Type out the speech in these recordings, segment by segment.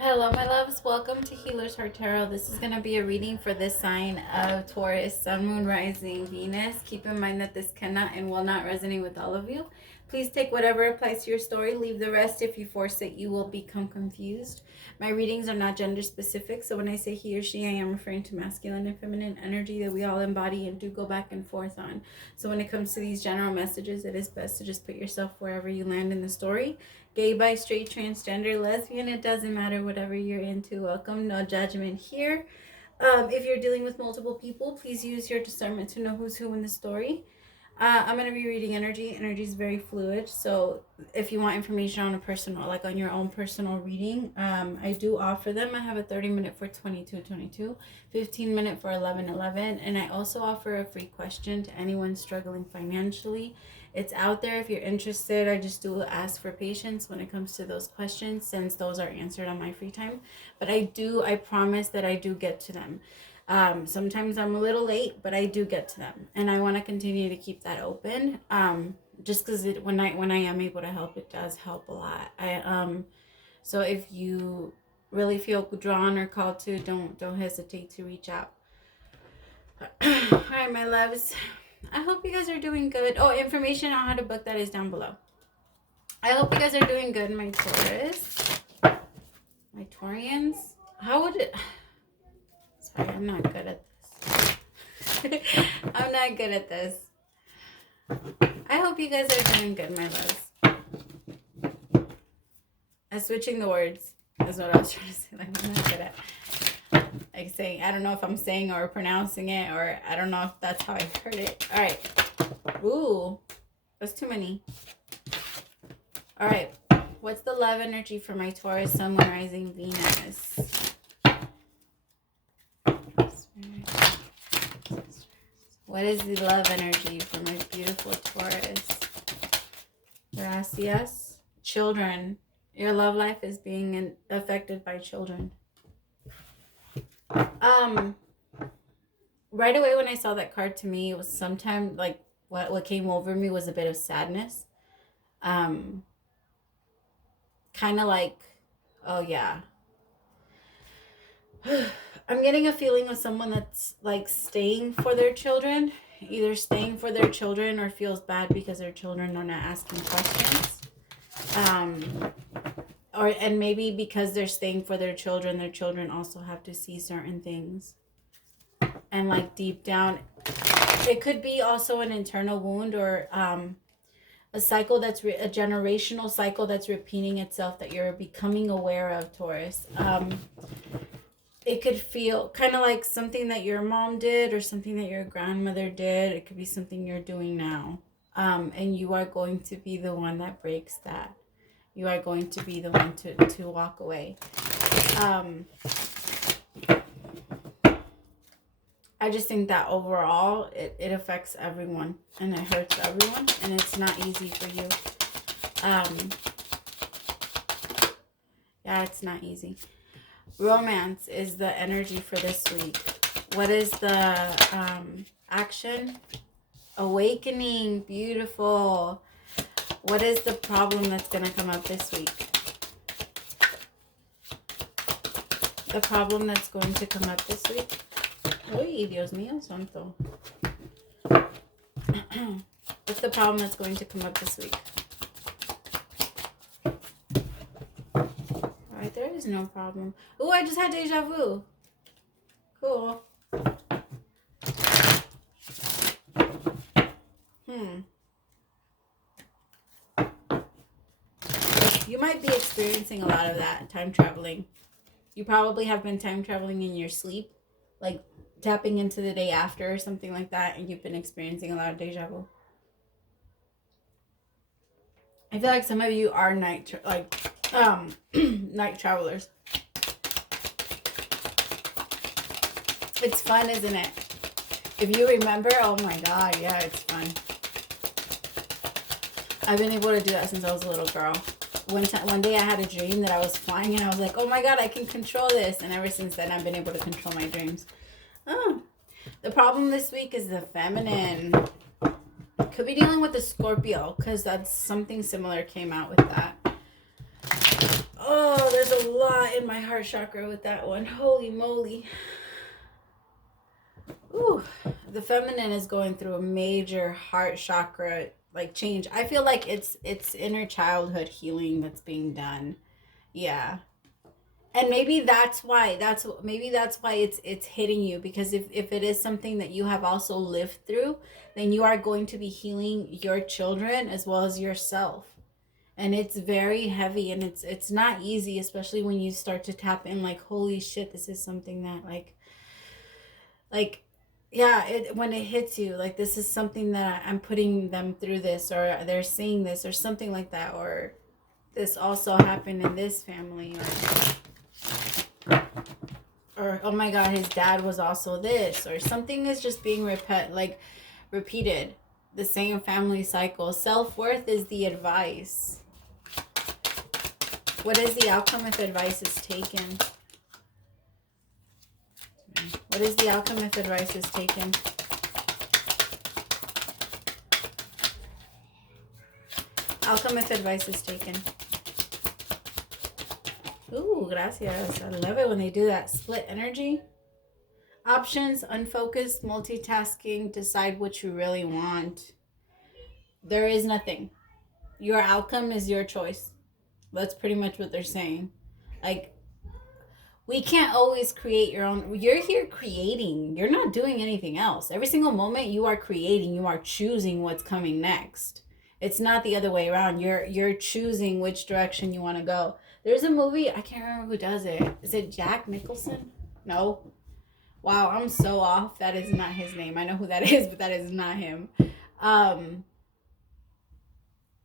Hello, my loves. Welcome to Healer's Heart Tarot. This is going to be a reading for this sign of Taurus, Sun, Moon, Rising, Venus. Keep in mind that this cannot and will not resonate with all of you. Please take whatever applies to your story. Leave the rest. If you force it, you will become confused. My readings are not gender specific, so when I say he or she, I am referring to masculine and feminine energy that we all embody and do go back and forth on. So when it comes to these general messages, it is best to just put yourself wherever you land in the story. Gay, bi, straight, transgender, lesbian, it doesn't matter, whatever you're into. Welcome, no judgment here. If you're dealing with multiple people, please use your discernment to know who's who in the story. I'm going to be reading energy. Energy is very fluid, so if you want information on a personal, like on your own personal reading, I do offer them. I have a 30-minute for 22-22, 15-minute for 11-11, and I also offer a free question to anyone struggling financially. It's out there if you're interested. I just do ask for patience when it comes to those questions, since those are answered on my free time. But I promise that I do get to them. Sometimes I'm a little late, but I do get to them, and I want to continue to keep that open. Just because when I am able to help, it does help a lot. So if you really feel drawn or called to, don't hesitate to reach out. All right, my loves. I hope you guys are doing good. Oh, information on how to book that is down below. I hope you guys are doing good, my Taurus. My Taurians. How would it... Sorry, I'm not good at this. I'm not good at this. I hope you guys are doing good, my loves. Switching the words is what I was trying to say. Like, I'm not good at, like, saying, I don't know if I'm saying or pronouncing it, or I don't know if that's how I heard it. All right. Ooh, that's too many. All right. What's the love energy for my Taurus, Sun, Moon, Rising, Venus? What is the love energy for my beautiful Taurus? Gracias. Children. Your love life is being affected by children. Right away when I saw that card, to me, it was sometime like what came over me was a bit of sadness. Kind of like, oh yeah. I'm getting a feeling of someone that's like staying for their children, either staying for their children or feels bad because their children are not asking questions. And maybe because they're staying for their children also have to see certain things. And like deep down, it could be also an internal wound or a cycle that's a generational cycle that's repeating itself that you're becoming aware of, Taurus. It could feel kind of like something that your mom did or something that your grandmother did. It could be something you're doing now. And you are going to be the one that breaks that. You are going to be the one to walk away. I just think that overall, it affects everyone. And it hurts everyone. And it's not easy for you. Yeah, it's not easy. Romance is the energy for this week. What is the action? Awakening. Beautiful. What is the problem that's going to come up this week? The problem that's going to come up this week? Uy, Dios mío santo. What's the problem that's going to come up this week? Alright, there is no problem. Oh, I just had deja vu. Cool. You might be experiencing a lot of that, time traveling. You probably have been time traveling in your sleep, like tapping into the day after or something like that, and you've been experiencing a lot of deja vu. I feel like some of you are night travelers. It's fun, isn't it? If you remember, oh my god, yeah, it's fun. I've been able to do that since I was a little girl. One day I had a dream that I was flying, and I was like, oh my god, I can control this. And ever since then, I've been able to control my dreams. Oh, the problem this week is the feminine. Could be dealing with the Scorpio, because that's something similar came out with that. Oh, there's a lot in my heart chakra with that one. Holy moly. Ooh, the feminine is going through a major heart chakra like change. I feel like it's inner childhood healing that's being done. Yeah. And maybe that's why it's hitting you, because if it is something that you have also lived through, then you are going to be healing your children as well as yourself. And it's very heavy, and it's not easy, especially when you start to tap in like, holy shit, this is something that like yeah, when it hits you, like, this is something that I'm putting them through this, or they're seeing this, or something like that, or this also happened in this family, or oh my god, his dad was also this, or something is just being repeated, the same family cycle. Self-worth is the advice. What is the outcome if advice is taken? What is the outcome if advice is taken? Outcome if advice is taken. Ooh, gracias. I love it when they do that. Split energy. Options, unfocused, multitasking, decide what you really want. There is nothing. Your outcome is your choice. That's pretty much what they're saying. Like, we can't always create your own. You're here creating. You're not doing anything else. Every single moment you are creating, you are choosing what's coming next. It's not the other way around. You're choosing which direction you want to go. There's a movie, I can't remember who does it. Is it Jack Nicholson? No. Wow, I'm so off. That is not his name. I know who that is, but that is not him.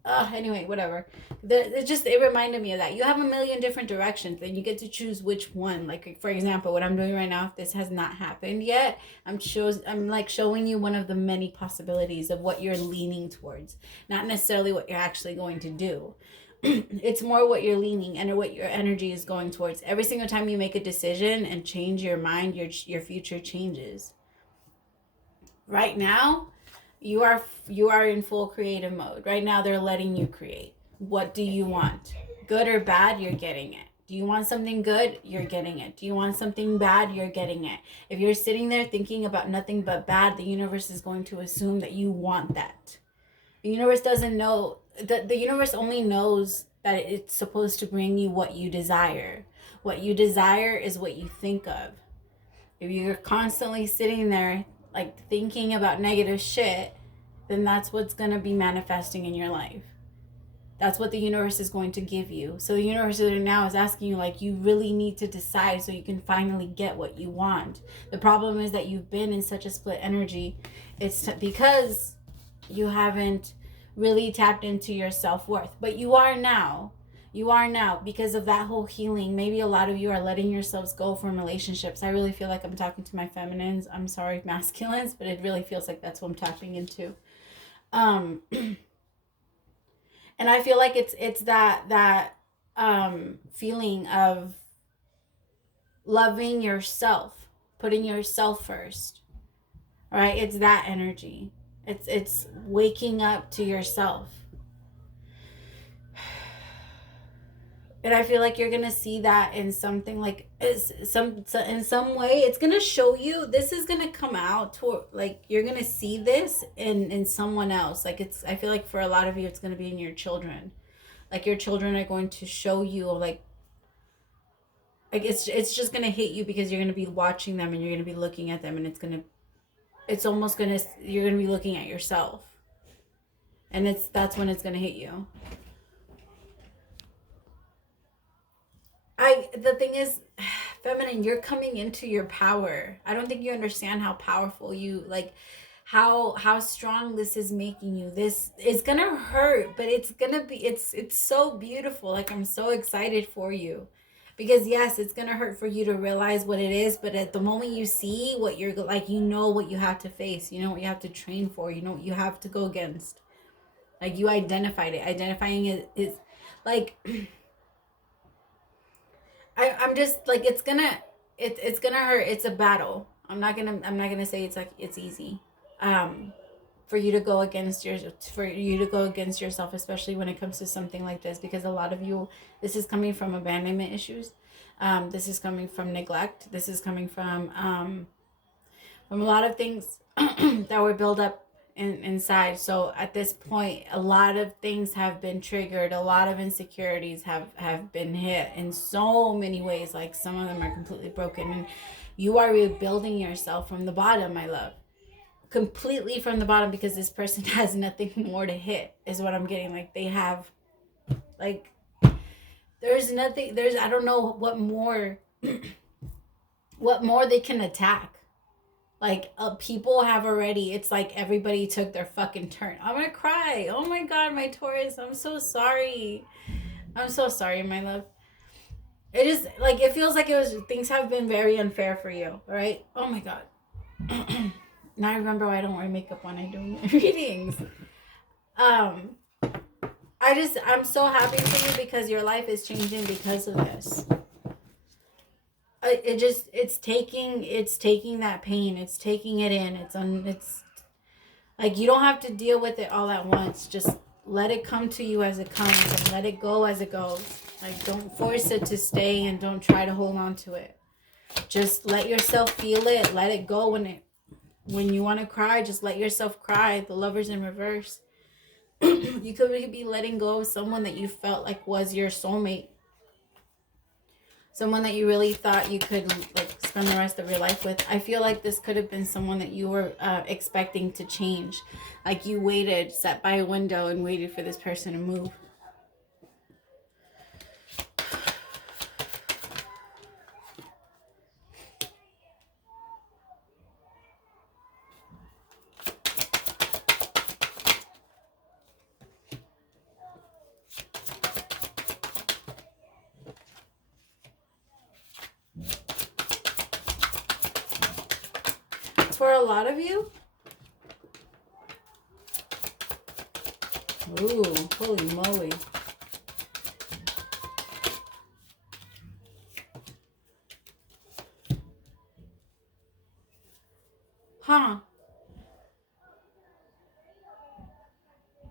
Anyway, whatever. It reminded me of that. You have a million different directions, and you get to choose which one. Like, for example, what I'm doing right now, if this has not happened yet, I'm like showing you one of the many possibilities of what you're leaning towards, not necessarily what you're actually going to do. It's more what you're leaning and what your energy is going towards. Every single time you make a decision and change your mind, your future changes. Right now, you are in full creative mode. Right now, they're letting you create. What do you want? Good or bad, you're getting it. Do you want something good? You're getting it. Do you want something bad? You're getting it. If you're sitting there thinking about nothing but bad, the universe is going to assume that you want that. The universe doesn't know. The universe only knows that it's supposed to bring you what you desire. What you desire is what you think of. If you're constantly sitting there like thinking about negative shit, then that's what's going to be manifesting in your life. That's what the universe is going to give you. So the universe now is asking you, like, you really need to decide so you can finally get what you want. The problem is that you've been in such a split energy. It's because you haven't really tapped into your self-worth. But you are now. You are now, because of that whole healing. Maybe a lot of you are letting yourselves go from relationships. I really feel like I'm talking to my feminines. I'm sorry, masculines, but it really feels like that's what I'm tapping into. And I feel like it's that feeling of loving yourself, putting yourself first. All right? It's that energy. It's waking up to yourself. And I feel like you're gonna see that in something like in some way. It's gonna show you. This is gonna come out to, like, you're gonna see this in someone else. Like, I feel like for a lot of you, it's gonna be in your children. Like, your children are going to show you, like it's just gonna hit you, because you're gonna be watching them and you're gonna be looking at them, and you're gonna be looking at yourself, and that's when it's gonna hit you. The thing is, feminine, you're coming into your power. I don't think you understand how powerful you, like, how strong this is making you. This is gonna hurt, but it's gonna be, it's so beautiful. Like, I'm so excited for you, because yes, it's gonna hurt for you to realize what it is, but at the moment you see what you're like, you know what you have to face, you know what you have to train for, you know what you have to go against. Like, you identified it. Identifying it is like I'm just like, it's gonna hurt. It's a battle. I'm not gonna say it's like it's easy. for you to go against yourself, especially when it comes to something like this, because a lot of you, this is coming from abandonment issues. This is coming from neglect. This is coming from a lot of things that were built up inside. So at this point, a lot of things have been triggered. A lot of insecurities have been hit in so many ways. Like, some of them are completely broken, and you are rebuilding yourself from the bottom, my love. Completely from the bottom, because this person has nothing more to hit, is what I'm getting. Like, they have, like, there's nothing, I don't know what more they can attack. Like, people have already, it's like everybody took their fucking turn. I'm gonna cry. Oh my God, my Taurus, I'm so sorry. I'm so sorry, my love. It is like, it feels like things have been very unfair for you, right? Oh my God. Now I remember why I don't wear makeup when I do readings. I'm so happy for you, because your life is changing because of this. It's taking that pain, it's taking it in, it's like, you don't have to deal with it all at once. Just let it come to you as it comes, and let it go as it goes. Like, don't force it to stay, and don't try to hold on to it. Just let yourself feel it. Let it go. When you want to cry, just let yourself cry. The Lover's in reverse. You could be letting go of someone that you felt like was your soulmate. Someone that you really thought you could, like, spend the rest of your life with. I feel like this could have been someone that you were expecting to change. Like, you waited, sat by a window and waited for this person to move. For a lot of you, ooh, holy moly. Huh.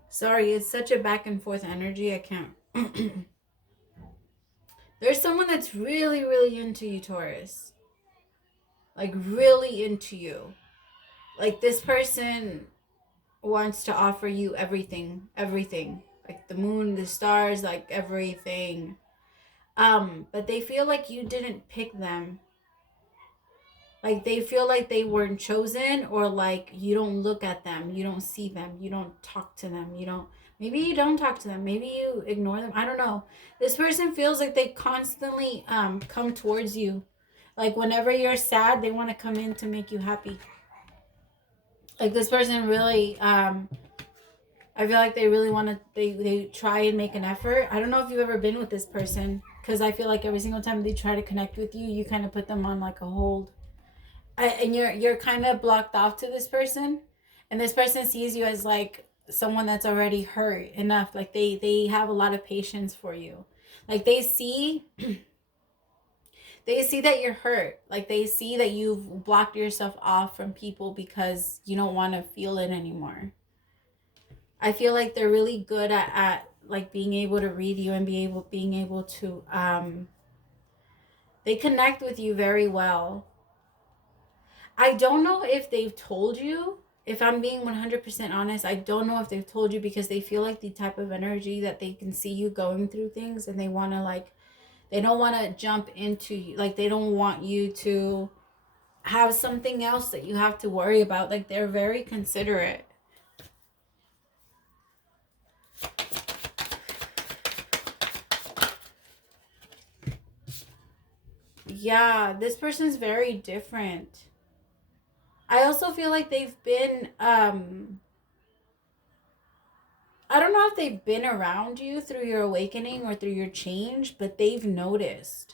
Sorry, it's such a back and forth energy. I can't. There's someone that's really, really into you, Taurus. Like, really into you. Like, this person wants to offer you everything. Like, the moon, the stars, like, everything. But they feel like you didn't pick them. Like, they feel like they weren't chosen, or like, you don't look at them, you don't see them, you don't talk to them, maybe you don't talk to them, maybe you ignore them. I don't know. This person feels like they constantly come towards you. Like, whenever you're sad, they want to come in to make you happy. Like, this person really, I feel like they really want to, they try and make an effort. I don't know if you've ever been with this person, because I feel like every single time they try to connect with you, you kind of put them on like a hold. And you're kind of blocked off to this person, and this person sees you as like someone that's already hurt enough. Like, they have a lot of patience for you. Like, they see that you're hurt. Like, they see that you've blocked yourself off from people because you don't want to feel it anymore. I feel like they're really good at like being able to read you, and being able to they connect with you very well. I don't know if they've told you. If I'm being 100% honest, I don't know if they've told you, because they feel like the type of energy that they can see you going through things, and they want to, like, they don't want to jump into you. Like, they don't want you to have something else that you have to worry about. Like, they're very considerate. Yeah, this person's very different. I also feel like they've been, I don't know if they've been around you through your awakening or through your change, but they've noticed.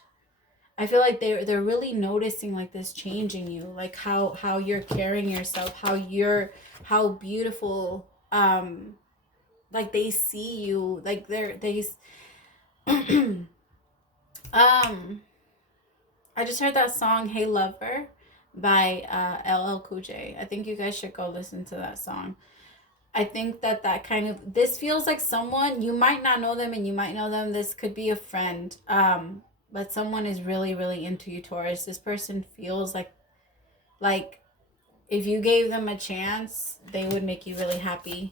I feel like they're really noticing, like, this change in you, like how you're carrying yourself, how beautiful, like, they see you, like, I just heard that song "Hey Lover" by LL Cool J. I think you guys should go listen to that song. I think that kind of, this feels like someone, you might not know them and you might know them. This could be a friend. But someone is really, really into you, Taurus. This person feels like if you gave them a chance, they would make you really happy.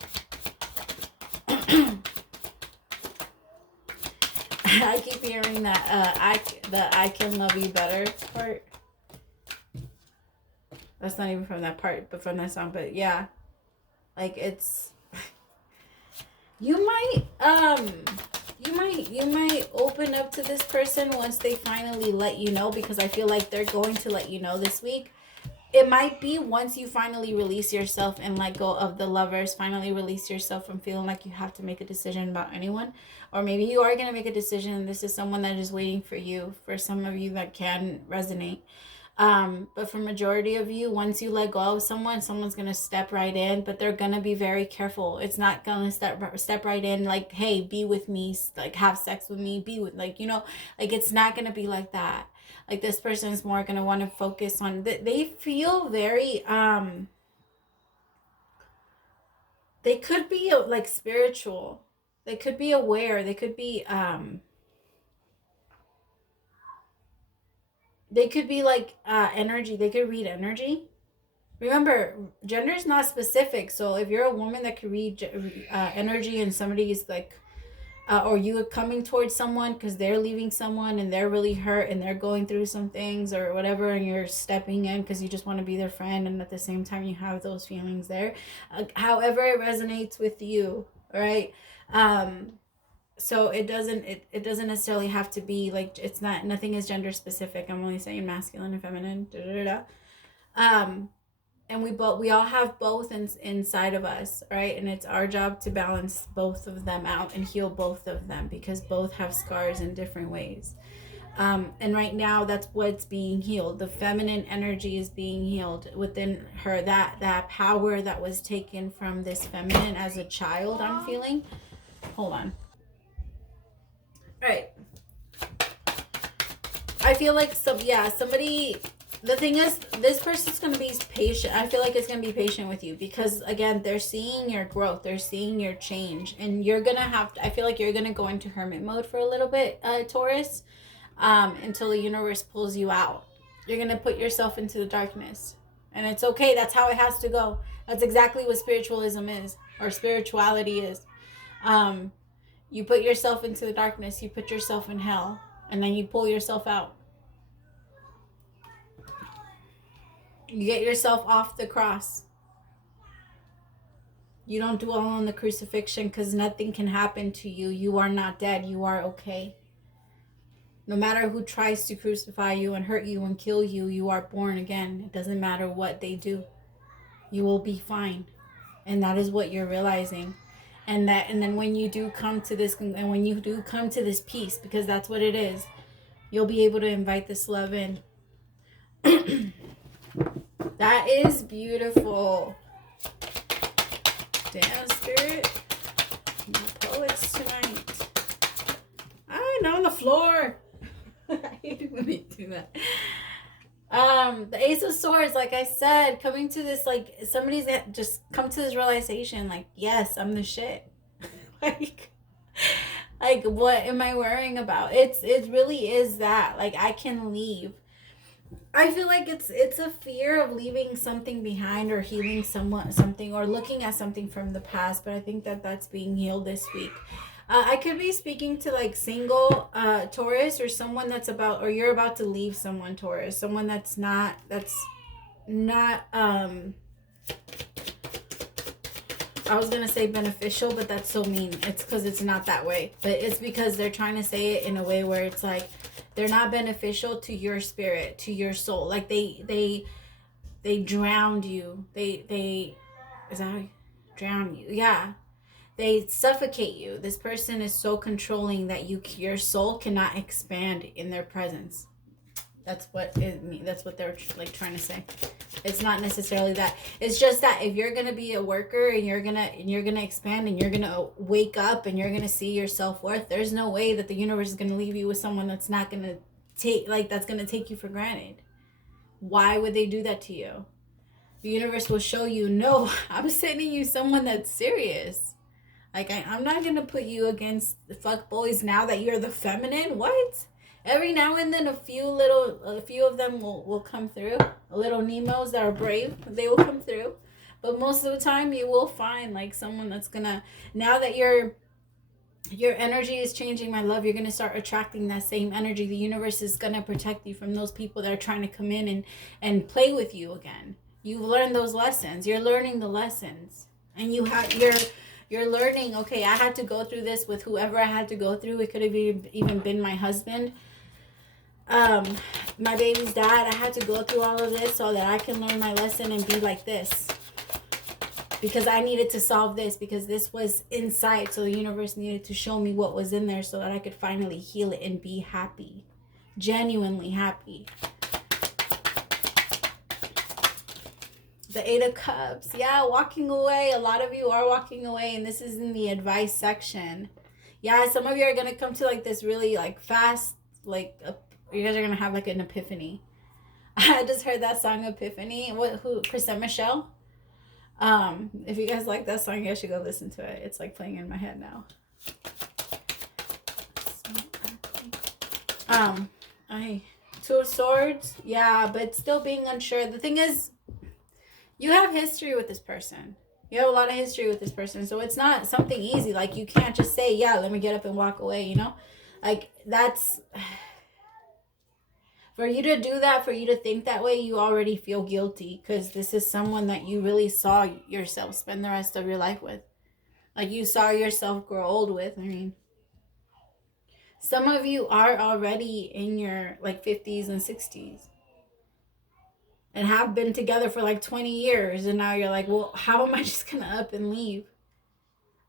I keep hearing that I can love you better part. That's not even from that part, but from that song. But yeah, like it's, you might open up to this person once they finally let you know, because I feel like they're going to let you know this week. It might be once you finally release yourself and let go of the lovers, finally release yourself from feeling like you have to make a decision about anyone. Or maybe you are going to make a decision and this is someone that is waiting for you. For some of you that can resonate. But for majority of you, once you let go of someone, someone's going to step right in, but they're going to be very careful. It's not going to step right in like, hey, be with me, like have sex with me, be with, like, you know, like it's not going to be like that. Like this person is more going to want to focus on, they feel very, they could be like spiritual. They could be aware. They could be like energy. They could read energy. Remember, gender is not specific. So if you're a woman that can read energy and somebody is like, or you are coming towards someone because they're leaving someone and they're really hurt and they're going through some things or whatever, and you're stepping in because you just want to be their friend, and at the same time you have those feelings there. However it resonates with you, right? So it doesn't necessarily have to be like, it's not, nothing is gender specific. I'm only saying masculine and feminine. And we all have both inside of us, right? And it's our job to balance both of them out and heal both of them, because both have scars in different ways. And right now that's what's being healed. The feminine energy is being healed within her, that power that was taken from this feminine as a child. I'm feeling, hold on. All right, I feel like somebody, the thing is, this person's going to be patient. I feel like it's going to be patient with you because, again, they're seeing your growth. They're seeing your change. And you're going to have to, I feel like you're going to go into hermit mode for a little bit, Taurus, until the universe pulls you out. You're going to put yourself into the darkness. And it's okay. That's how it has to go. That's exactly what spiritualism is, or spirituality is. You put yourself into the darkness. You put yourself in hell. And then you pull yourself out. You get yourself off the cross. You don't dwell on the crucifixion because nothing can happen to you. You are not dead. You are okay. No matter who tries to crucify you and hurt you and kill you, you are born again. It doesn't matter what they do. You will be fine. And that is what you're realizing. And then when you do come to this, and when you do come to this peace, because that's what it is, you'll be able to invite this love in. That is beautiful. Damn, Spirit. My poets tonight. I know, on the floor. I hate it when they do that. The Ace of Swords, like I said, coming to this, like, somebody's just come to this realization, like, yes, I'm the shit. like what am I worrying about? It really is that, like, I can leave. I feel like it's a fear of leaving something behind or healing something or looking at something from the past, but I think that's being healed this week. I could be speaking to like single Taurus, or someone that's about, or you're about to leave someone, Taurus, someone that's not I was gonna say beneficial, but that's so mean. It's because it's not that way, but it's because they're trying to say it in a way where it's like they're not beneficial to your spirit, to your soul. Like they drowned you. They is that how you drown you? Yeah. They suffocate you. This person is so controlling that your soul cannot expand in their presence. That's what that's what they're like trying to say. It's not necessarily that. It's just that if you're gonna be a worker and you're gonna expand and you're gonna wake up and you're gonna see your self-worth, there's no way that the universe is gonna leave you with someone that's not gonna take, like, that's gonna take you for granted. Why would they do that to you? The universe will show you, no, I'm sending you someone that's serious. Like, I'm not going to put you against the fuck boys now that you're the feminine. What? Every now and then a few of them will come through. Little Nemos that are brave, they will come through. But most of the time you will find like someone that's going to, now that your energy is changing, my love, you're going to start attracting that same energy. The universe is going to protect you from those people that are trying to come in and play with you again. You've learned those lessons. You're learning the lessons. And you're learning, okay, I had to go through this with whoever I had to go through. It could have even been my husband, my baby's dad. I had to go through all of this so that I can learn my lesson and be like this. Because I needed to solve this, because this was inside. So the universe needed to show me what was in there so that I could finally heal it and be happy. Genuinely happy. The Eight of Cups. Yeah, walking away. A lot of you are walking away, and this is in the advice section. Yeah, some of you are going to come to like this really like fast, like you guys are going to have like an epiphany. I just heard that song Epiphany. Who? Chrisette Michele? If you guys like that song, you guys should go listen to it. It's like playing in my head now. Two of Swords. Yeah, but still being unsure. The thing is, you have history with this person. You have a lot of history with this person. So it's not something easy. Like, you can't just say, yeah, let me get up and walk away, you know? Like, that's... For you to do that, for you to think that way, you already feel guilty. Because this is someone that you really saw yourself spend the rest of your life with. Like, you saw yourself grow old with. I mean, some of you are already in your, like, 50s and 60s. And have been together for like 20 years. And now you're like, well, how am I just going to up and leave?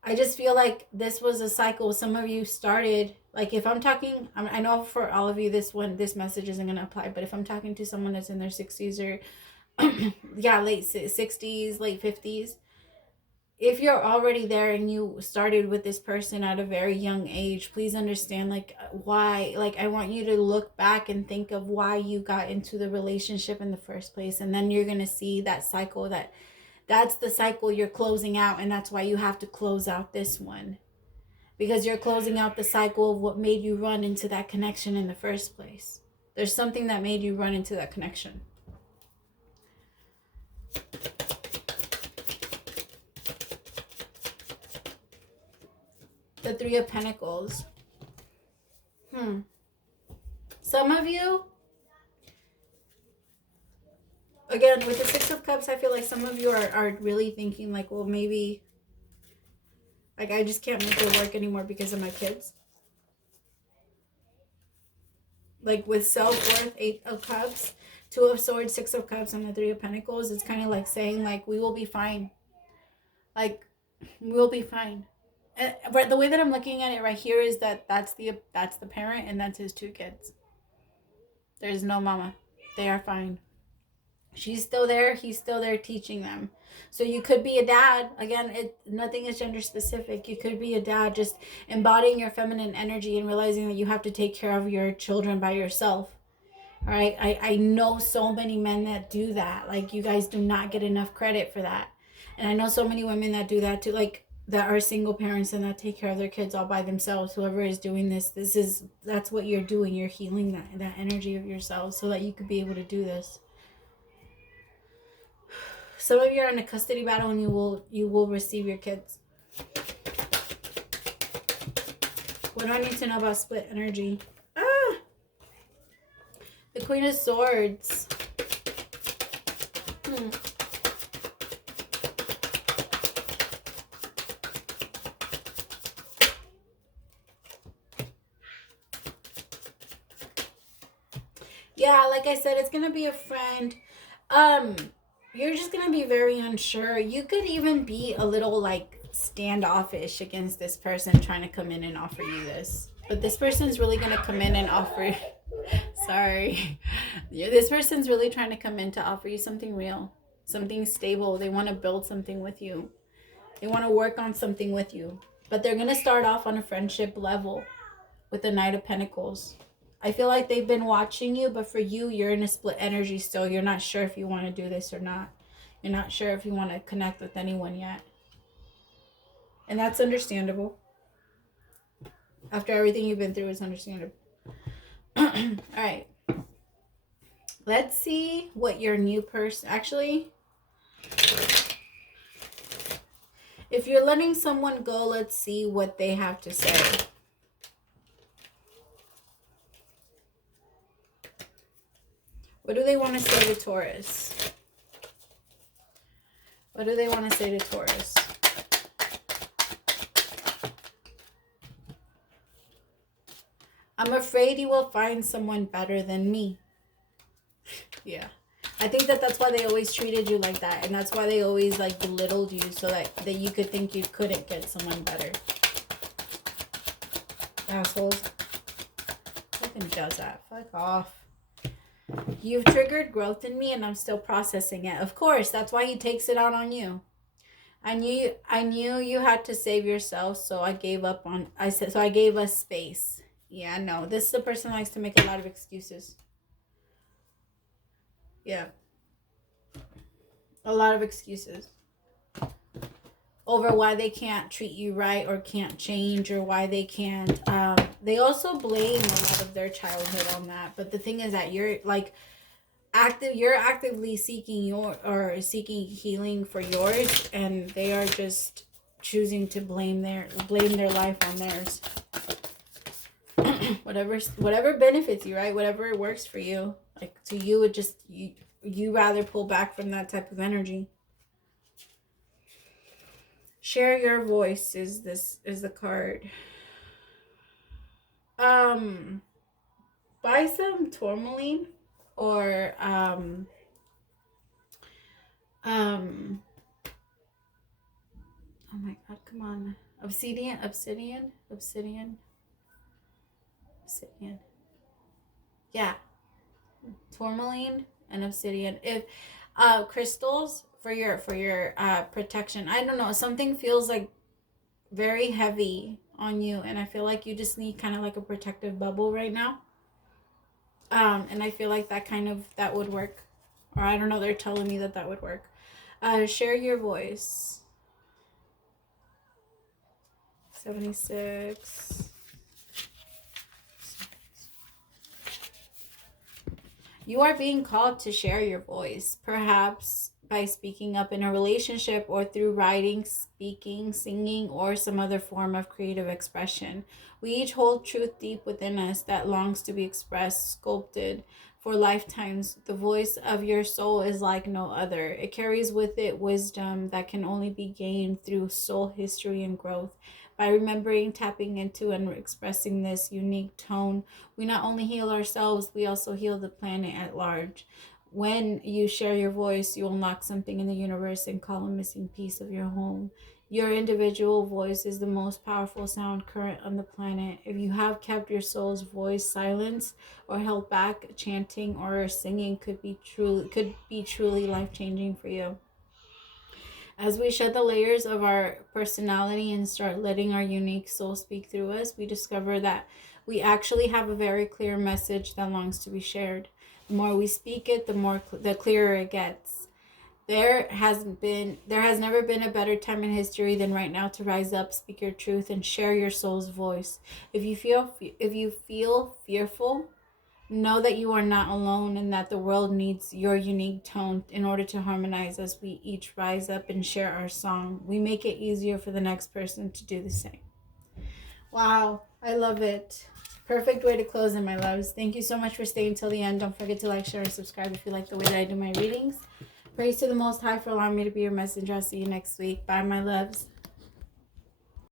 I just feel like this was a cycle. Some of you started, like if I'm talking, I know for all of you, this message isn't going to apply. But if I'm talking to someone that's in their 60s or, yeah, late 60s, late 50s. If you're already there and you started with this person at a very young age, please understand, like, why, like, I want you to look back and think of why you got into the relationship in the first place. And then you're going to see that cycle, that's the cycle you're closing out. And that's why you have to close out this one, because you're closing out the cycle of what made you run into that connection in the first place. There's something that made you run into that connection. The Three of Pentacles. Some of you, again, with the Six of Cups, I feel like some of you are really thinking like, well, maybe, like, I just can't make it work anymore because of my kids. Like with self-worth, Eight of Cups, Two of Swords, Six of Cups, and the Three of Pentacles. It's kind of like saying, like, we will be fine. Like, we'll be fine. But the way that I'm looking at it right here is that that's the parent and that's his two kids. There's no mama. They are fine. She's still there. He's still there teaching them. So you could be a dad. Again, nothing is gender specific. You could be a dad just embodying your feminine energy and realizing that you have to take care of your children by yourself. All right. I know so many men that do that. Like, you guys do not get enough credit for that. And I know so many women that do that too. Like, that are single parents and that take care of their kids all by themselves. Whoever is doing that's what you're doing. You're healing that energy of yourselves so that you could be able to do this. Some of you are in a custody battle and you will receive your kids. What do I need to know about split energy? The Queen of Swords. Yeah, like I said, it's going to be a friend. You're just going to be very unsure. You could even be a little, like, standoffish against this person trying to come in and offer you this. But this person's really going to come in and offer... Sorry. This person's really trying to come in to offer you something real. Something stable. They want to build something with you. They want to work on something with you. But they're going to start off on a friendship level with the Knight of Pentacles. I feel like they've been watching you, but for you, you're in a split energy still. You're not sure if you want to do this or not. You're not sure if you want to connect with anyone yet. And that's understandable. After everything you've been through, it's understandable. All right. Let's see what your new person... Actually, if you're letting someone go, let's see what they have to say. What do they want to say to Taurus? What do they want to say to Taurus? I'm afraid you will find someone better than me. Yeah. I think that that's why they always treated you like that. And that's why they always like belittled you, so that you could think you couldn't get someone better. Assholes. Fucking does that. Fuck off. You've triggered growth in me and I'm still processing it. Of course, that's why he takes it out on you. I knew you had to save yourself, so I gave up on... So I gave us space. Yeah, no. This is the person who likes to make a lot of excuses. Yeah. A lot of excuses. Over why they can't treat you right or can't change or why they can't. They also blame a lot of their childhood on that. But the thing is that you're like... You're actively seeking seeking healing for yours, and they are just choosing to blame their life on theirs. whatever benefits you, right? Whatever works for you. Like to you, it just you rather pull back from that type of energy. Share your voice is the card. Buy some tourmaline. Or, oh my God, come on. Obsidian. Yeah. Tourmaline and obsidian. If, crystals for your protection. I don't know. Something feels like very heavy on you. And I feel like you just need kind of like a protective bubble right now. And I feel like that would work. Or I don't know, they're telling me that would work. Share your voice. 76. You are being called to share your voice. Perhaps by speaking up in a relationship or through writing, speaking, singing, or some other form of creative expression. We each hold truth deep within us that longs to be expressed, sculpted for lifetimes. The voice of your soul is like no other. It carries with it wisdom that can only be gained through soul history and growth. By remembering, tapping into, and expressing this unique tone, we not only heal ourselves, we also heal the planet at large. When you share your voice, you unlock something in the universe and call a missing piece of your home. Your individual voice is the most powerful sound current on the planet. If you have kept your soul's voice silenced or held back, chanting or singing could be truly life-changing for you. As we shed the layers of our personality and start letting our unique soul speak through us, we discover that we actually have a very clear message that longs to be shared. The more we speak it, the clearer it gets. There has never been a better time in history than right now to rise up, speak your truth, and share your soul's voice. If you feel fearful, know that you are not alone and that the world needs your unique tone in order to harmonize. As we each rise up and share our song, we make it easier for the next person to do the same. Wow, I love it. Perfect way to close it, my loves. Thank you so much for staying till the end. Don't forget to like, share, and subscribe if you like the way that I do my readings. Praise to the Most High for allowing me to be your messenger. I'll see you next week. Bye, my loves.